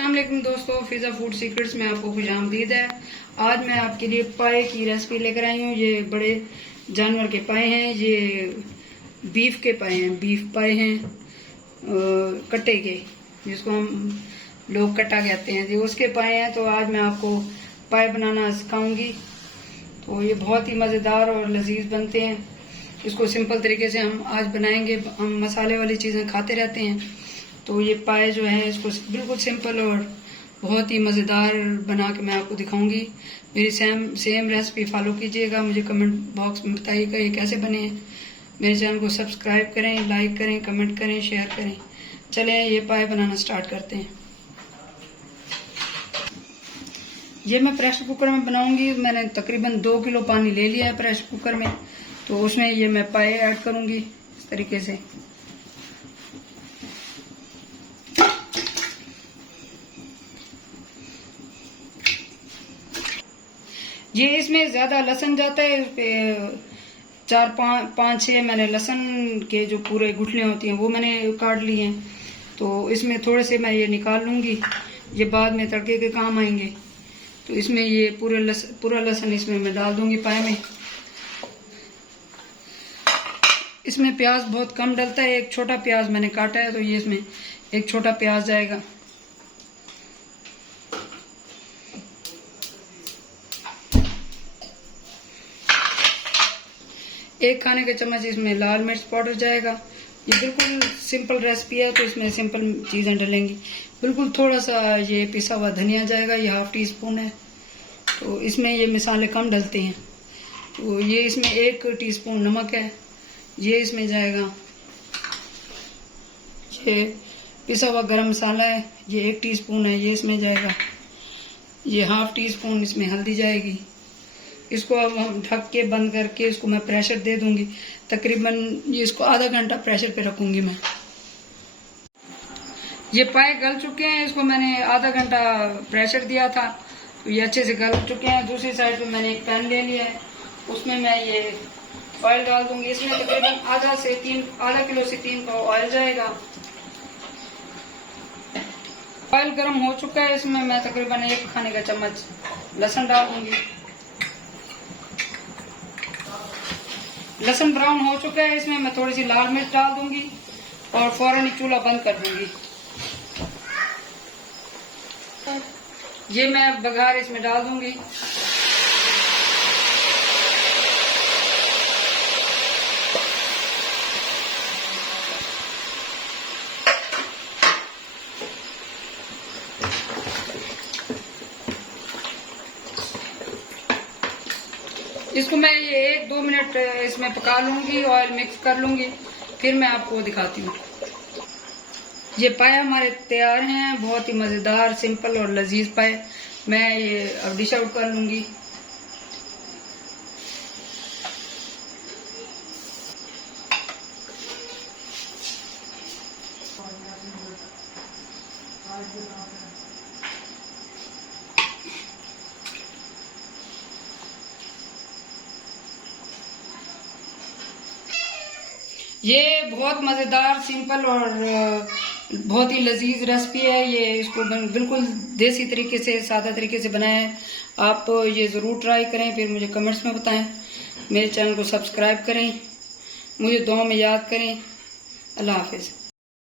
अस्सलाम वालेकुम दोस्तों, फिजा फूड सीक्रेट्स में आपको खुशामदीद है। आज मैं आपके लिए पाए की रेसिपी लेकर आई हूँ। ये बड़े जानवर के पाए हैं, ये बीफ के पाए हैं, बीफ पाए हैं कट्टे के, जिसको हम लोग कट्टा कहते हैं, जो उसके पाए हैं। तो आज मैं आपको पाए बनाना सिखाऊंगी। तो ये बहुत ही मज़ेदार और लजीज बनते हैं। इसको सिंपल तरीके से हम आज बनाएंगे। हम मसाले वाली चीज़ें खाते रहते हैं, तो ये पाए जो है इसको बिल्कुल सिंपल और बहुत ही मज़ेदार बना के मैं आपको दिखाऊंगी। मेरी सेम रेसिपी फॉलो कीजिएगा। मुझे कमेंट बॉक्स में बताइएगा ये कैसे बने हैं। मेरे चैनल को सब्सक्राइब करें, लाइक करें, कमेंट करें, शेयर करें। चलें ये पाए बनाना स्टार्ट करते हैं। ये मैं प्रेशर कुकर में बनाऊंगी। मैंने तकरीबन 2 किलो पानी ले लिया है प्रेशर कुकर में। तो उसमें ये मैं पाए ऐड करूंगी इस तरीके से। ये इसमें ज्यादा लहसुन जाता है, 4-5-6 मैंने लहसुन के जो पूरे गुठलियां होती हैं वो मैंने काट ली हैं। तो इसमें थोड़े से मैं ये निकाल लूंगी, ये बाद में तड़के के काम आएंगे। तो इसमें ये पूरा लहसुन इसमें मैं डाल दूंगी पाए में। इसमें प्याज बहुत कम डलता है, एक छोटा प्याज मैंने काटा है, तो ये इसमें एक छोटा प्याज जाएगा। एक खाने का चम्मच इसमें लाल मिर्च पाउडर जाएगा। ये बिल्कुल सिंपल रेसिपी है, तो इसमें सिंपल चीज़ें डलेंगी। बिल्कुल थोड़ा सा ये पिसा हुआ धनिया जाएगा, ये 1/2 टीस्पून है। तो इसमें ये मसाले कम डलते हैं। तो ये इसमें 1 टीस्पून नमक है, ये इसमें जाएगा। ये पिसा हुआ गरम मसाला है, ये 1 टीस्पून है, ये इसमें जाएगा। ये 1/2 टीस्पून इसमें हल्दी जाएगी। इसको अब हम ढक के बंद करके इसको मैं प्रेशर दे दूंगी। तकरीबन ये इसको आधा घंटा प्रेशर पे रखूंगी मैं। ये पाए गल चुके हैं, इसको मैंने आधा घंटा प्रेशर दिया था, तो ये अच्छे से गल चुके हैं। दूसरी साइड पे मैंने एक पैन ले लिया है, उसमें मैं ये ऑयल डाल दूंगी। इसमें तकरीबन आधा किलो से 3 का ऑयल जाएगा। ऑयल गर्म हो चुका है, इसमें मैं तकरीबन 1 खाने का चम्मच लहसुन डाल दूंगी। लहसुन ब्राउन हो चुका है, इसमें मैं थोड़ी सी लाल मिर्च डाल दूंगी और फौरन ही चूल्हा बंद कर दूंगी। ये मैं बघार इसमें डाल दूंगी। इसको मैं ये 1-2 मिनट इसमें पका लूंगी, ऑयल मिक्स कर लूंगी, फिर मैं आपको दिखाती हूँ। ये पाए हमारे तैयार हैं, बहुत ही मजेदार, सिंपल और लजीज पाए। मैं ये अब डिश आउट कर लूंगी। ये बहुत मज़ेदार, सिंपल और बहुत ही लजीज रेसिपी है। ये इसको बिल्कुल देसी तरीके से, सादा तरीके से बनाएं। आप ये ज़रूर ट्राई करें, फिर मुझे कमेंट्स में बताएं। मेरे चैनल को सब्सक्राइब करें, मुझे दुआ में याद करें। अल्लाह हाफिज़।